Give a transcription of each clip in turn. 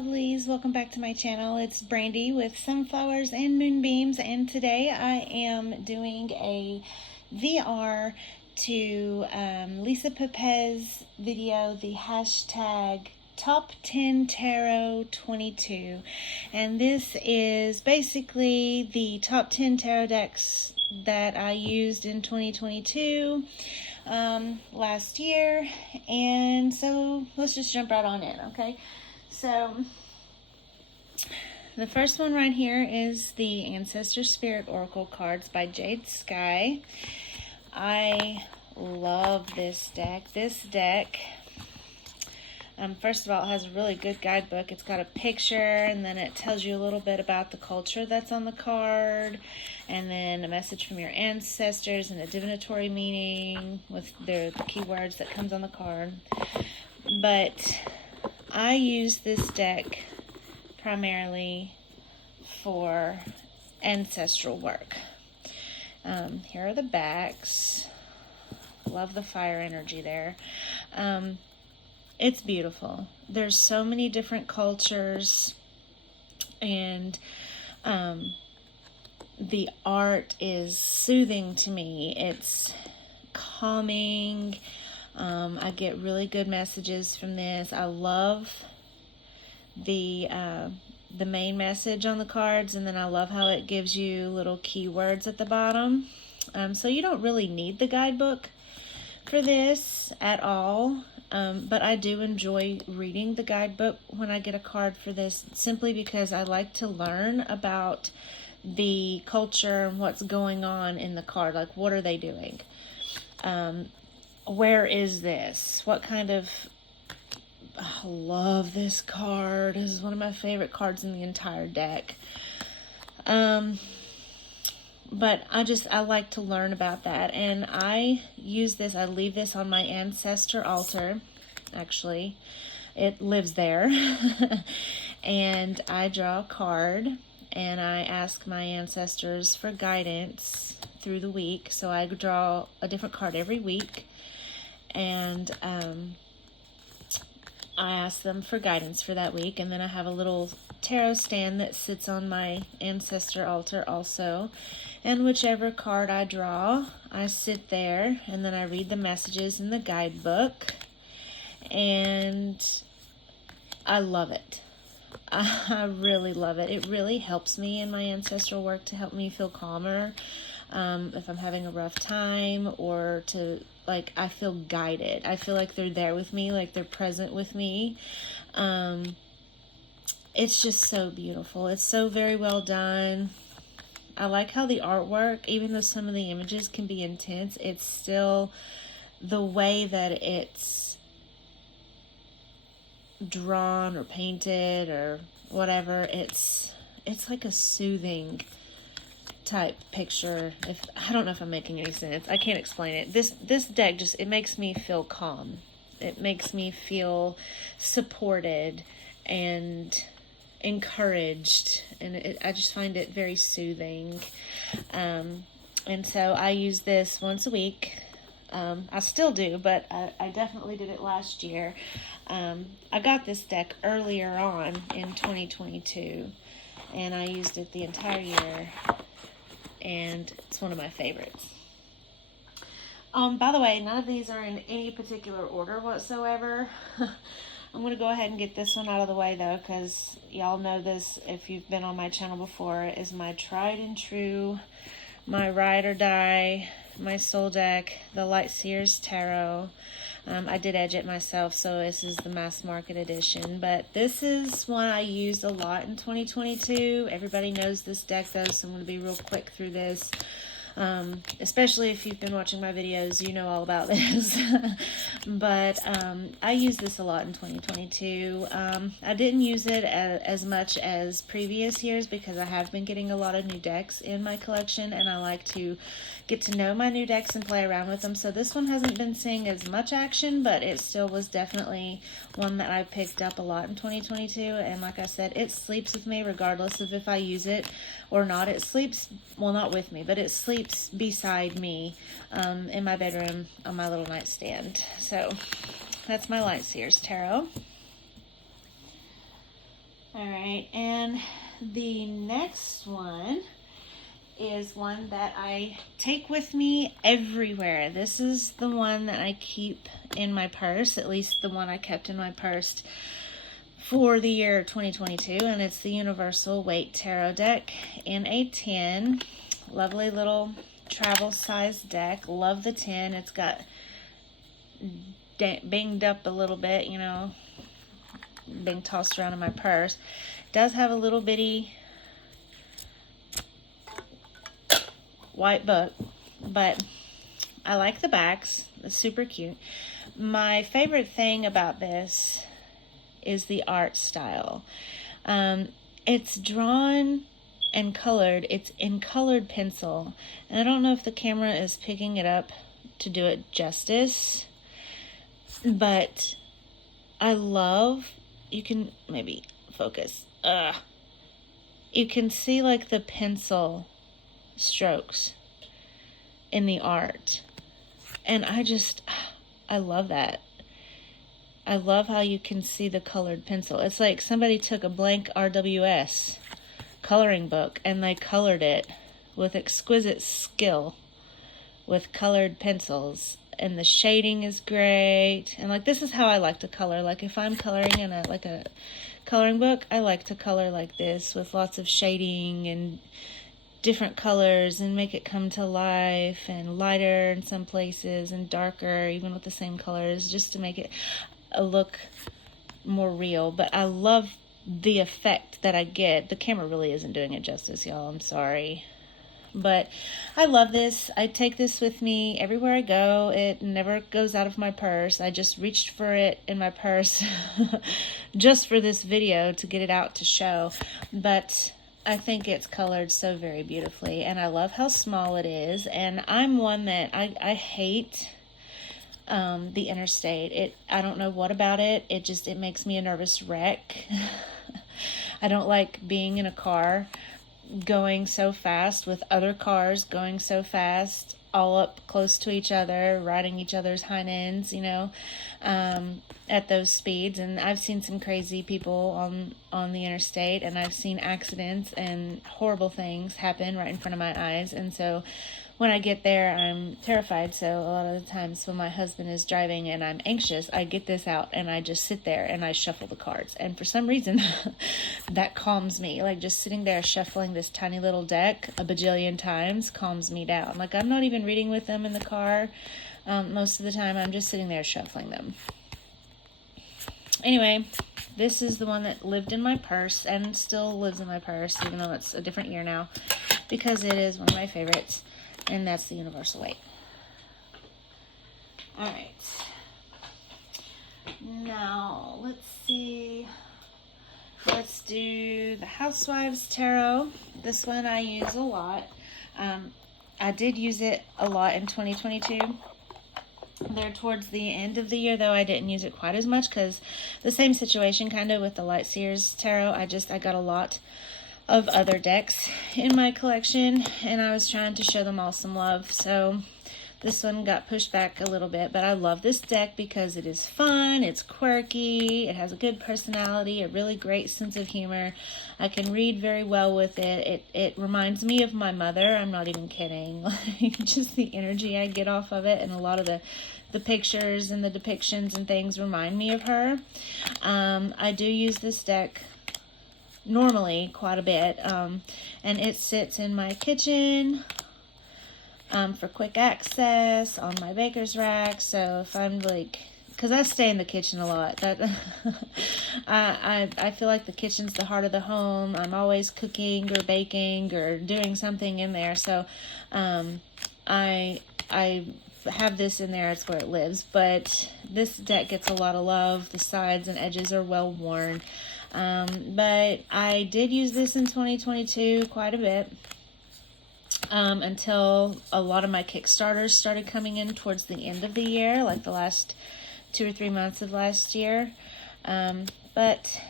lovelies, welcome back to my channel. It's Brandy with Sunflowers and Moonbeams, and today I am doing a VR to Lisa Pepez video, the hashtag Top 10 Tarot 22, and this is basically the top 10 tarot decks that I used in 2022 last year. And so let's just jump right on in. Okay, so the first one right here is the Ancestor Spirit Oracle cards by Jade Sky. I love this deck. First of all, it has a really good guidebook. It's got a picture, and then it tells you a little bit about the culture that's on the card, and then a message from your ancestors and a divinatory meaning with the keywords that comes on the card. But I use this deck primarily for ancestral work. Here are the backs. Love the fire energy there. It's beautiful. There's so many different cultures, and the art is soothing to me. It's calming. I get really good messages from this. I love the main message on the cards, and then I love how it gives you little keywords at the bottom. So you don't really need the guidebook for this at all. But I do enjoy reading the guidebook when I get a card for this, simply because I like to learn about the culture and what's going on in the card. Like, what are they doing? Where is this? What kind of... I love this card. This is one of my favorite cards in the entire deck. But I like to learn about that, and I use this, I leave this on my ancestor altar. Actually, it lives there. And I draw a card, and I ask my ancestors for guidance through the week. So I draw a different card every week, and I ask them for guidance for that week, and then I have a little tarot stand that sits on my ancestor altar also, and whichever card I draw, I sit there, and then I read the messages in the guidebook, and I love it. I really love it. It really helps me in my ancestral work to help me feel calmer if I'm having a rough time, or to, like, I feel guided. I feel like they're there with me, like they're present with me. It's just so beautiful. It's so very well done. I like how the artwork, even though some of the images can be intense, it's still the way that it's drawn or painted or whatever. It's like a soothing type picture. I don't know if I'm making any sense. I can't explain it. This deck just, it makes me feel calm. It makes me feel supported and encouraged, and I just find it very soothing. And so I use this once a week. I still do, but I definitely did it last year. I got this deck earlier on in 2022, and I used it the entire year, and it's one of my favorites. By the way, none of these are in any particular order whatsoever. I'm going to go ahead and get this one out of the way, though, because y'all know this if you've been on my channel before, is my tried and true, my ride or die, my soul deck, the Light Seers Tarot. I did edge it myself, so this is the mass market edition, but this is one I used a lot in 2022. Everybody knows this deck, though, so I'm going to be real quick through this. Especially if you've been watching my videos, you know all about this. But I used this a lot in 2022. I didn't use it as much as previous years because I have been getting a lot of new decks in my collection, and I like to get to know my new decks and play around with them. So this one hasn't been seeing as much action, but it still was definitely one that I picked up a lot in 2022. And like I said, it sleeps with me regardless of if I use it or not. It sleeps, well, not with me, but it sleeps beside me in my bedroom on my little nightstand. So that's my Light Seers Tarot. All right, and the next one is one that I take with me everywhere. This is the one that I keep in my purse, at least the one I kept in my purse for the year 2022, and it's the Universal Weight Tarot deck in a tin. Lovely little travel size deck. Love the tin. It's got banged up a little bit, you know, being tossed around in my purse. It does have a little bitty white book, but I like the backs. It's super cute. My favorite thing about this is the art style. It's drawn and colored. It's in colored pencil, and I don't know if the camera is picking it up to do it justice, but I love, you can maybe focus, you can see like the pencil strokes in the art, and I love that. I love how you can see the colored pencil. It's like somebody took a blank RWS coloring book and they colored it with exquisite skill with colored pencils, and the shading is great. And like, this is how I like to color. Like if I'm coloring in a coloring book, I like to color like this with lots of shading and different colors and make it come to life, and lighter in some places and darker even with the same colors, just to make it look more real. But I love the effect that I get. The camera really isn't doing it justice, y'all. I'm sorry. But I love this. I take this with me everywhere I go. It never goes out of my purse. I just reached for it in my purse just for this video to get it out to show. But I think it's colored so very beautifully, and I love how small it is. And I'm one that I hate the interstate. I don't know what about it. It makes me a nervous wreck. I don't like being in a car going so fast with other cars going so fast, all up close to each other, riding each other's hind ends, you know, at those speeds. And I've seen some crazy people on the interstate, and I've seen accidents and horrible things happen right in front of my eyes. And so when I get there, I'm terrified. So a lot of the times when my husband is driving and I'm anxious, I get this out and I just sit there and I shuffle the cards. And for some reason, that calms me. Like just sitting there shuffling this tiny little deck a bajillion times calms me down. Like I'm not even reading with them in the car. Most of the time, I'm just sitting there shuffling them. Anyway, this is the one that lived in my purse and still lives in my purse, even though it's a different year now, because it is one of my favorites. And that's the Universal Weight. All right. Now, let's see. Let's do the Housewives Tarot. This one I use a lot. I did use it a lot in 2022. There towards the end of the year, though, I didn't use it quite as much because the same situation kind of with the Light Seers Tarot. I got a lot of other decks in my collection, and I was trying to show them all some love, so this one got pushed back a little bit. But I love this deck because it is fun, it's quirky, it has a good personality, a really great sense of humor. I can read very well with it. It reminds me of my mother. I'm not even kidding. Like just the energy I get off of it, and a lot of the pictures and the depictions and things remind me of her. I do use this deck normally quite a bit, and it sits in my kitchen for quick access on my baker's rack. So if I'm like, because I stay in the kitchen a lot, that I feel like the kitchen's the heart of the home. I'm always cooking or baking or doing something in there, so I have this in there. It's where it lives. But this deck gets a lot of love. The sides and edges are well worn. But I did use this in 2022 quite a bit, until a lot of my Kickstarters started coming in towards the end of the year, like the last 2 or 3 months of last year. But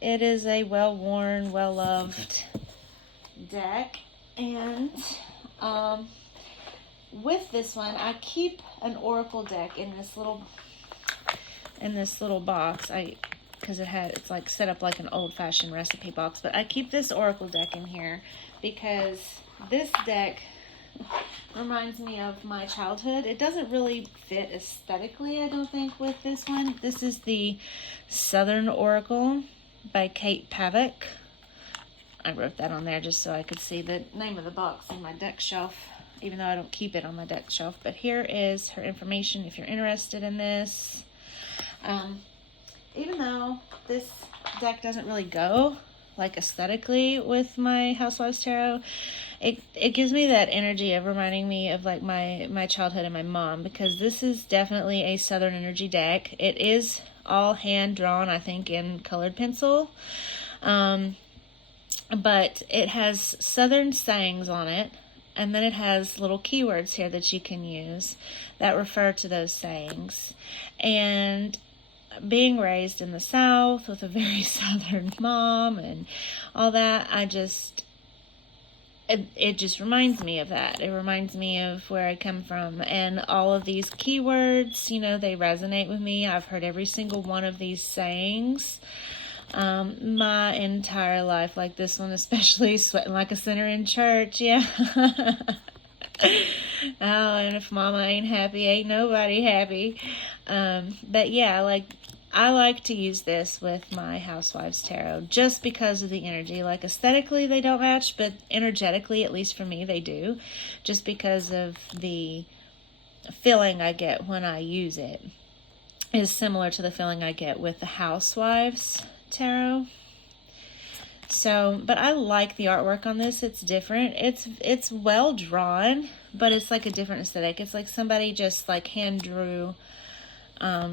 it is a well-worn, well-loved deck. And with this one, I keep an oracle deck in this little box. because it's like set up like an old-fashioned recipe box. But I keep this oracle deck in here because this deck reminds me of my childhood. It doesn't really fit aesthetically, I don't think, with this one. This is the Southern Oracle by Kate Pavick. I wrote that on there just so I could see the name of the box on my deck shelf, even though I don't keep it on my deck shelf. But here is her information if you're interested in this. Even though this deck doesn't really go like aesthetically with my Housewives Tarot, it gives me that energy of reminding me of like my childhood and my mom, because this is definitely a Southern energy deck. It is all hand drawn, I think, in colored pencil. But it has Southern sayings on it, and then it has little keywords here that you can use that refer to those sayings. And being raised in the South with a very Southern mom and all that, it just reminds me of that. It reminds me of where I come from, and all of these keywords, you know, they resonate with me. I've heard every single one of these sayings my entire life, like this one especially, sweating like a sinner in church. Yeah. Oh, and if mama ain't happy, ain't nobody happy. But yeah, like, I like to use this with my Housewives Tarot just because of the energy. Like, aesthetically they don't match, but energetically, at least for me, they do, just because of the feeling I get when I use it is similar to the feeling I get with the Housewives Tarot. So, but I like the artwork on this. It's different. It's well drawn, but it's like a different aesthetic. It's like somebody just like hand drew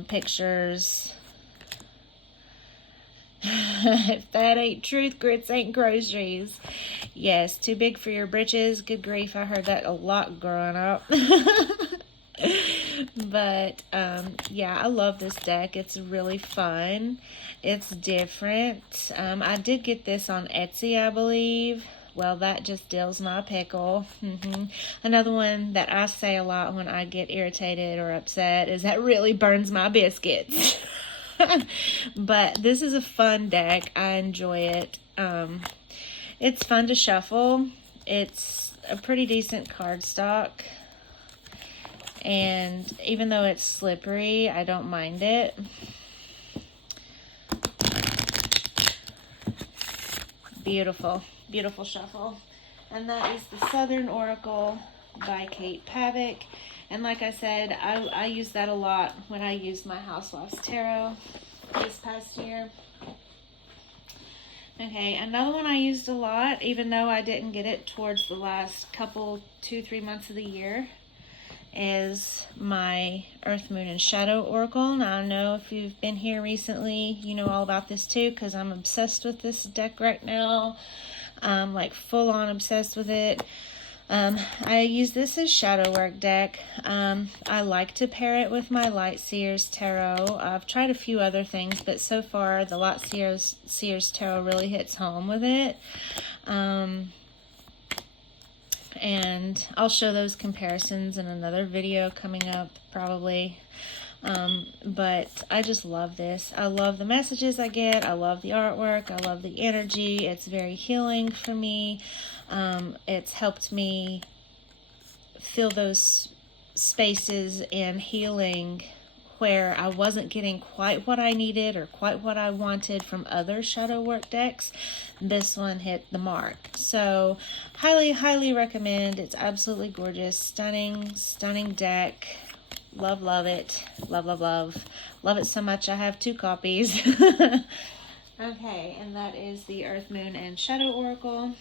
pictures. If that ain't truth, grits ain't groceries. Yes, too big for your britches. Good grief, I heard that a lot growing up. But yeah, I love this deck. It's really fun. It's different. I did get this on Etsy, I believe. Well, that just deals my pickle. Another one that I say a lot when I get irritated or upset is that really burns my biscuits. But this is a fun deck. I enjoy it. It's fun to shuffle. It's a pretty decent cardstock. And even though it's slippery, I don't mind it. Beautiful, beautiful shuffle. And that is the Southern Oracle by Kate Pavick. And like I said, I use that a lot when I use my Housewives Tarot this past year. Okay, another one I used a lot, even though I didn't get it towards the last couple, 2-3 months of the year, is my Earth, Moon, and Shadow Oracle. Now, I know if you've been here recently, you know all about this too, because I'm obsessed with this deck right now. Like full on obsessed with it. I use this as shadow work deck. I like to pair it with my Light Seers Tarot. I've tried a few other things, but so far the Light Seers Tarot really hits home with it. And I'll show those comparisons in another video coming up probably. But I just love this. I love the messages I get. I love the artwork. I love the energy. It's very healing for me. It's helped me fill those spaces and healing where I wasn't getting quite what I needed or quite what I wanted from other shadow work decks. This one hit the mark. So highly, highly recommend. It's absolutely gorgeous. Stunning, stunning deck. Love, love it. Love, love, love. Love it so much I have 2 copies. Okay, and that is the Earth, Moon, and Shadow Oracle.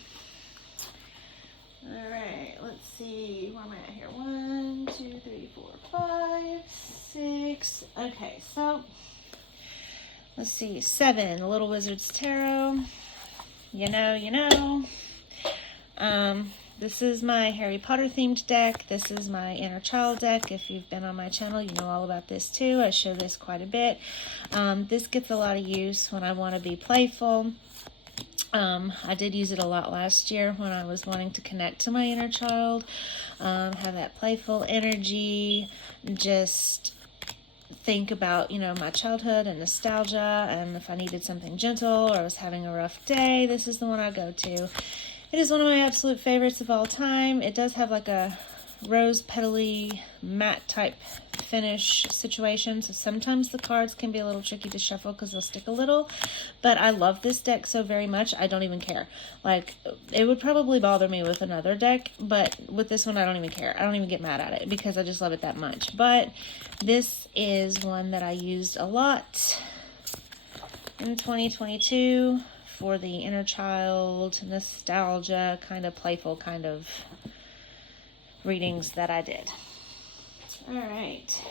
Alright, let's see. Where am I at here? 1, 2, 3, 4, 5, 6. Okay, so let's see. 7, Little Wizard's Tarot. You know. This is my Harry Potter themed deck. This is my Inner Child deck. If you've been on my channel, you know all about this too. I show this quite a bit. This gets a lot of use when I want to be playful. I did use it a lot last year when I was wanting to connect to my inner child, have that playful energy, just think about, you know, my childhood and nostalgia, and if I needed something gentle or was having a rough day, this is the one I go to. It is one of my absolute favorites of all time. It does have like a rose petally matte type finish situation, so sometimes the cards can be a little tricky to shuffle because they'll stick a little, but I love this deck so very much I don't even care. Like, it would probably bother me with another deck, but with this one I don't even care. I don't even get mad at it because I just love it that much. But this is one that I used a lot in 2022 for the inner child nostalgia kind of playful kind of readings that I did. All right,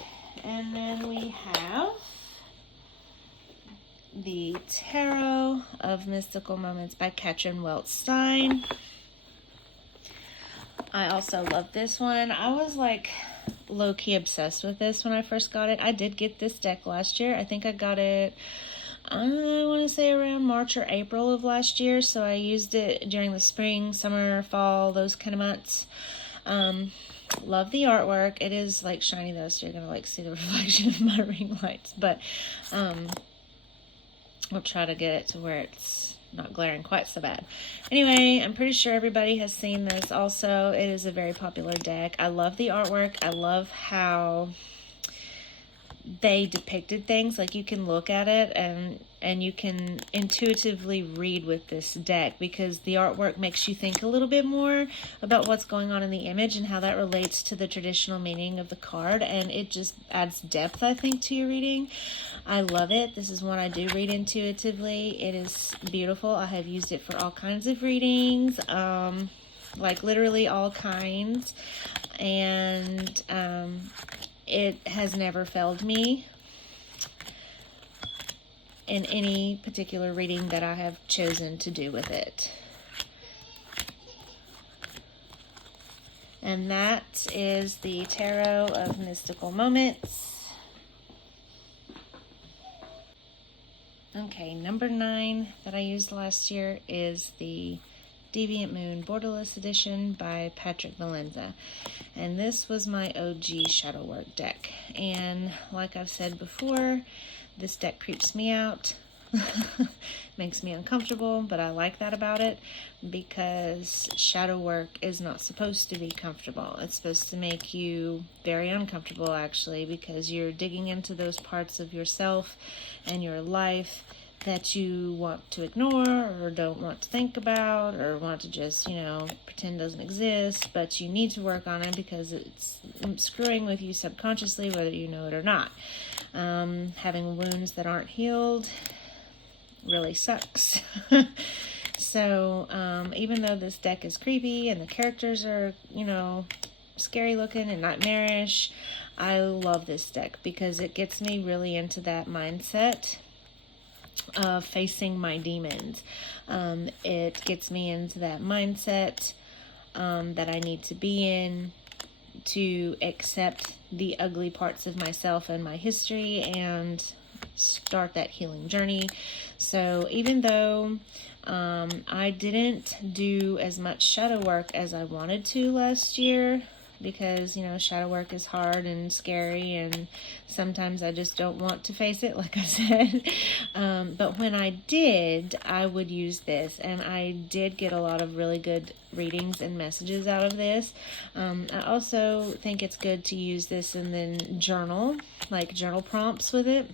and then we have the Tarot of Mystical Moments by Katrin Weltstein. I also love this one. I was like low-key obsessed with this when I first got it. I did get this deck last year. I think I got it, I want to say around March or April of last year, so I used it during the spring, summer, fall, those kind of months. Love the artwork. It is like shiny though, so you're gonna like see the reflection of my ring lights, but I'll try to get it to where it's not glaring quite so bad. Anyway, I'm pretty sure everybody has seen this also. It is a very popular deck. I love the artwork. I love how they depicted things. Like, you can look at it and you can intuitively read with this deck because the artwork makes you think a little bit more about what's going on in the image and how that relates to the traditional meaning of the card, and it just adds depth, I think, to your reading. I love it. This is one I do read intuitively. It is beautiful. I have used it for all kinds of readings, like literally all kinds, and it has never failed me in any particular reading that I have chosen to do with it. And that is the Tarot of Mystical Moments. Okay, number 9 that I used last year is the Deviant Moon Borderless Edition by Patrick Valenza. And this was my OG Shadow Work deck. And like I've said before, this deck creeps me out. Makes me uncomfortable, but I like that about it because shadow work is not supposed to be comfortable. It's supposed to make you very uncomfortable, actually, because you're digging into those parts of yourself and your life that you want to ignore or don't want to think about or want to just, you know, pretend doesn't exist, but you need to work on it because it's screwing with you subconsciously, whether you know it or not. Having wounds that aren't healed really sucks. So, even though this deck is creepy and the characters are, you know, scary looking and nightmarish, I love this deck because it gets me really into that mindset of facing my demons. It gets me into that mindset that I need to be in to accept the ugly parts of myself and my history and start that healing journey. So even though I didn't do as much shadow work as I wanted to last year, because, you know, shadow work is hard and scary and sometimes I just don't want to face it, like I said. But when I did, I would use this, and I did get a lot of really good readings and messages out of this. I also think it's good to use this and then journal, like journal prompts with it.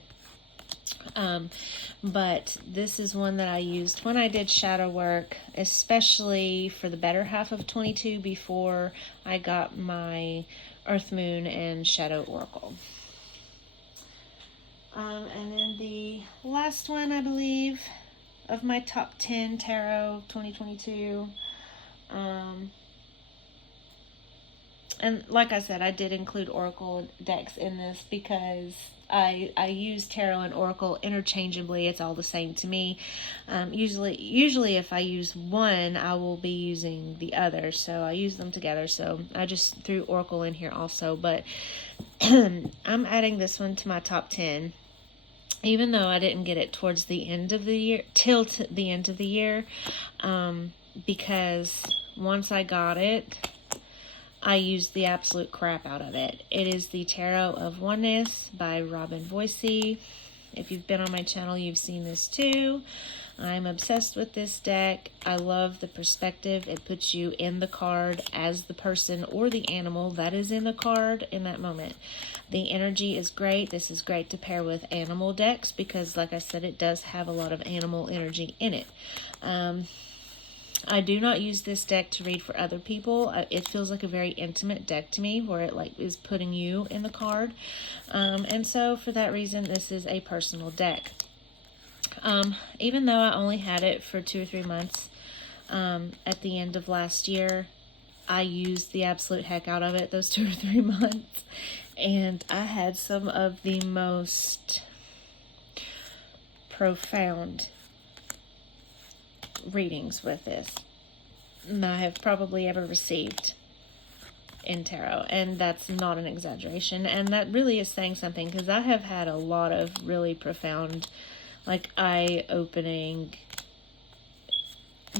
But this is one that I used when I did shadow work, especially for the better half of 22 before I got my Earth Moon and Shadow Oracle. And then the last one, I believe, of my top 10 tarot 2022. And like I said, I did include Oracle decks in this because I use tarot and oracle interchangeably. It's all the same to me. Usually if I use one, I will be using the other, so I use them together. So I just threw oracle in here also, but I'm adding this one to my top 10, even though I didn't get it towards the end of the year, the end of the year, because once I got it, I used the absolute crap out of it. It is the Tarot of Oneness by Robin Voicey. If you've been on my channel, you've seen this too. I'm obsessed with this deck. I love the perspective. It puts you in the card as the person or the animal that is in the card in that moment. The energy is great. This is great to pair with animal decks because, like I said, it does have a lot of animal energy in it. I do not use this deck to read for other people. It feels like a very intimate deck to me where it like is putting you in the card. And so for that reason, this is a personal deck. Even though I only had it for 2 or 3 months at the end of last year, I used the absolute heck out of it those 2 or 3 months. And I had some of the most profound readings with this I have probably ever received in tarot, and that's not an exaggeration, and that really is saying something because I have had a lot of really profound, like, eye-opening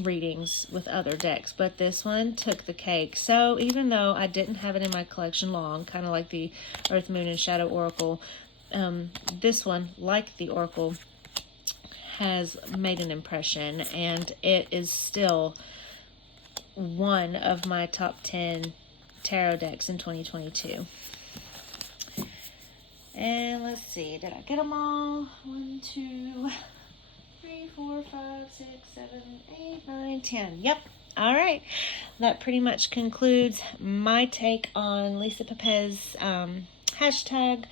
readings with other decks, but this one took the cake. So even though I didn't have it in my collection long, kind of like the Earth, Moon, and Shadow Oracle, this one, like the Oracle, has made an impression, and it is still one of my top 10 tarot decks in 2022. And let's see, did I get them all? 1, 2, 3, 4, 5, 6, 7, 8, 9, 10. Yep. All right. That pretty much concludes my take on Lisa Pepe's hashtag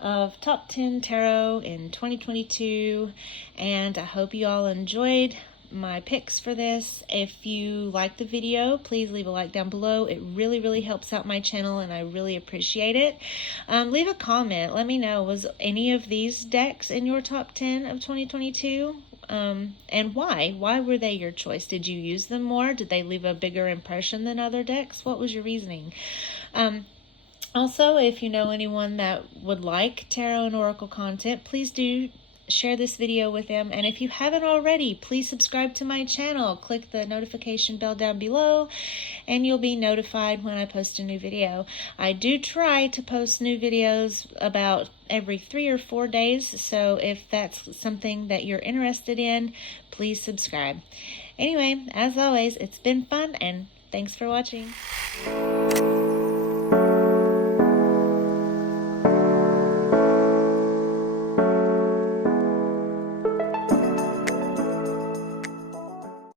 of top 10 tarot in 2022, and I hope you all enjoyed my picks for this. If you like the video, please leave a like down below. It really helps out my channel and I really appreciate it. Leave a comment. Let me know, was any of these decks in your top 10 of 2022? And why? Why were they your choice? Did you use them more? Did they leave a bigger impression than other decks? What was your reasoning? Also, if you know anyone that would like tarot and oracle content, please do share this video with them. And if you haven't already, please subscribe to my channel. Click the notification bell down below and you'll be notified when I post a new video. I do try to post new videos about every 3 or 4 days, so if that's something that you're interested in, please subscribe. Anyway, as always, it's been fun and thanks for watching.